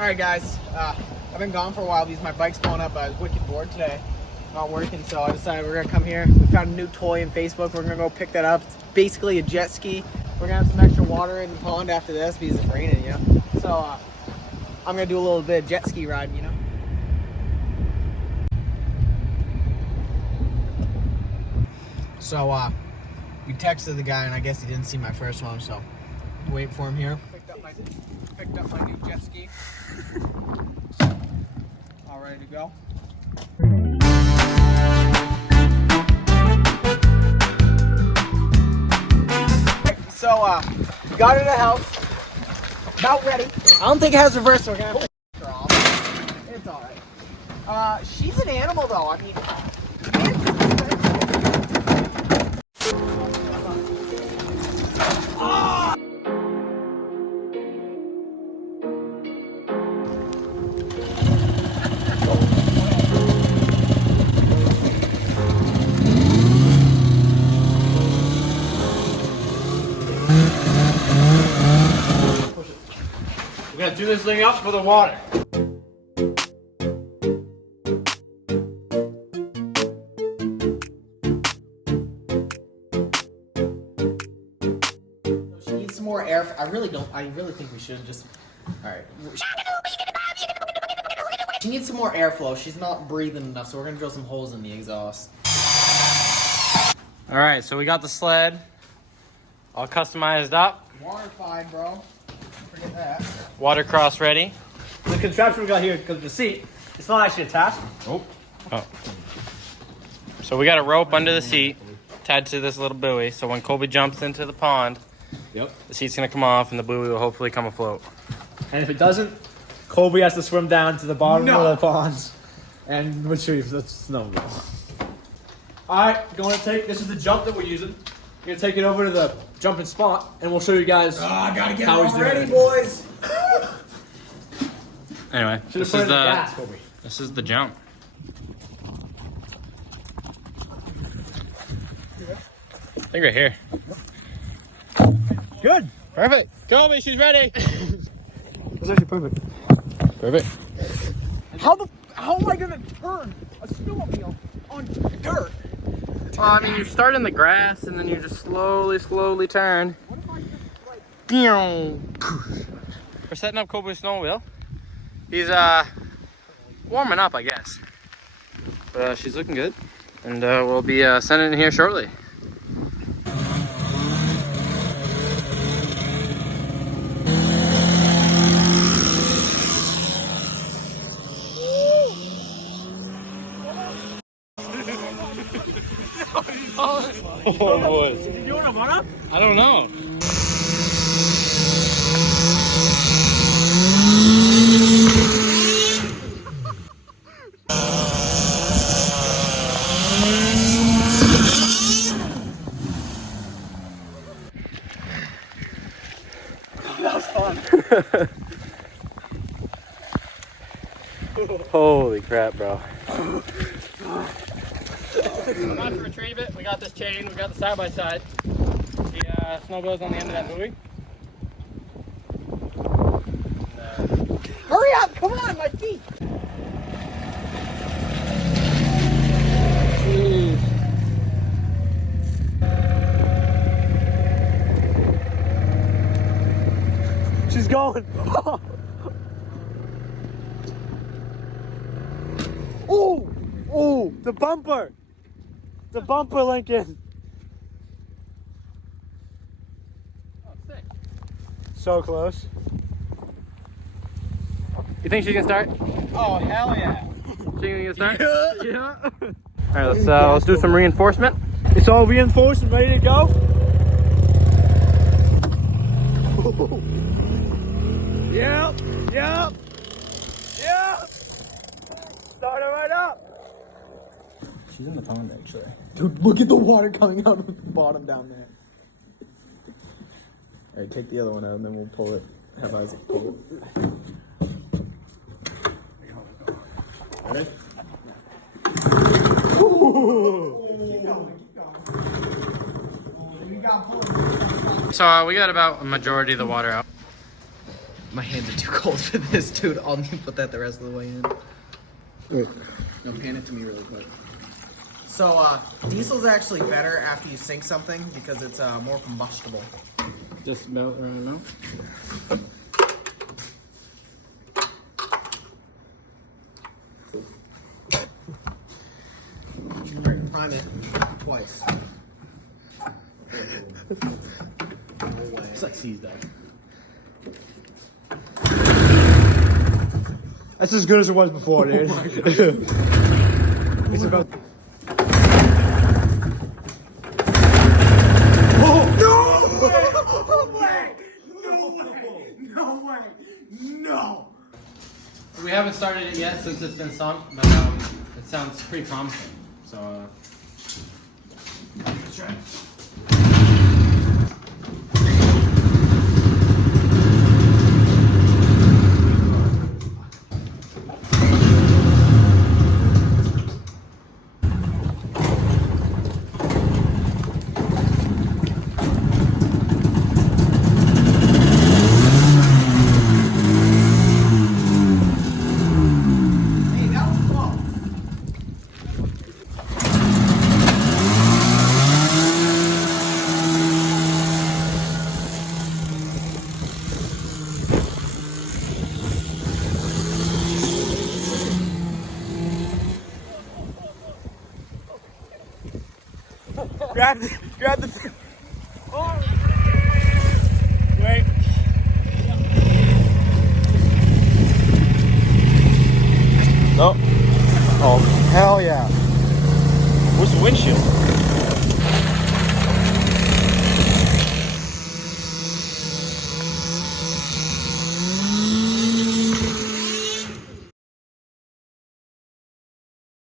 Alright guys, I've been gone for a while because my bike's blowing up. I was wicked bored today, not working, so I decided we're gonna come here. We found a new toy in Facebook, we're gonna go pick that up. It's basically a jet ski. We're gonna have some extra water in the pond after this because it's raining, you know? So I'm gonna do a little bit of jet ski riding, you know? So we texted the guy and I guess he didn't see my first one, so wait for him here. Picked up my new jet ski. All ready to go. So got it at the house. About ready. I don't think it has reverse, so we're gonna have to her off. It's all right. She's an animal though. I mean, we gotta do this thing up for the water. she needs some more air. I really think we should just. All right. She needs some more airflow. She's not breathing enough, so we're gonna drill some holes in the exhaust. All right, so we got the sled all customized up. Waterfied, bro. Forget that. Watercross ready. The contraption we got here, because the seat, it's not actually attached. Oh. So we got a rope under the seat tied to this little buoy, so when Colby jumps into the pond, the seat's gonna come off and the buoy will hopefully come afloat. And if it doesn't, Colby has to swim down to the bottom of the ponds and retrieve the snowmobile. Alright, this is the jump that we're using. We're gonna take it over to the jumping spot and we'll show you guys I gotta get how it he's all ready, doing. boys. Anyway, this is the jump. I think right here. Good. Perfect. Colby, she's ready. That's actually perfect. Perfect. How am I gonna turn a snowmobile on dirt? Well, I mean, you start in the grass and then you just slowly turn. What if I just like? We're setting up Colby's snowmobile. He's warming up, I guess. But she's looking good, and we'll be sending it here shortly. Oh boy. Is he doing a run-up? I don't know. That was fun. Holy crap, bro. We're about to retrieve it. We got this chain. We got the side-by-side. The snowmobile's on the end of that buoy. Hurry up! Come on, my feet. She's going. Oh, the bumper. The bumper, Lincoln. Oh, sick. So close. You think she can start? Oh hell yeah! She can start? Yeah. All right, let's do some reinforcement. It's all reinforced and ready to go. Yep. Start it right up. She's in the pond, actually. Dude, look at the water coming out of the bottom down there. All right, take the other one out and then we'll pull it. Have Isaac pull it. Ready? So we got about a majority of the water out. My hands are too cold for this, dude. I'll need to put that the rest of the way in. Wait. No, pan it to me really quick. So, diesel's actually better after you sink something because it's more combustible. Just melt right now. Alright, prime it twice. It's like seized up. That's as good as it was before, dude. It's about. No! We haven't started it yet since it's been sunk, but it sounds pretty promising. So, let's try. Hey, that was close. Grab the. Oh. Wait. No. Oh, hell yeah. Where's the windshield?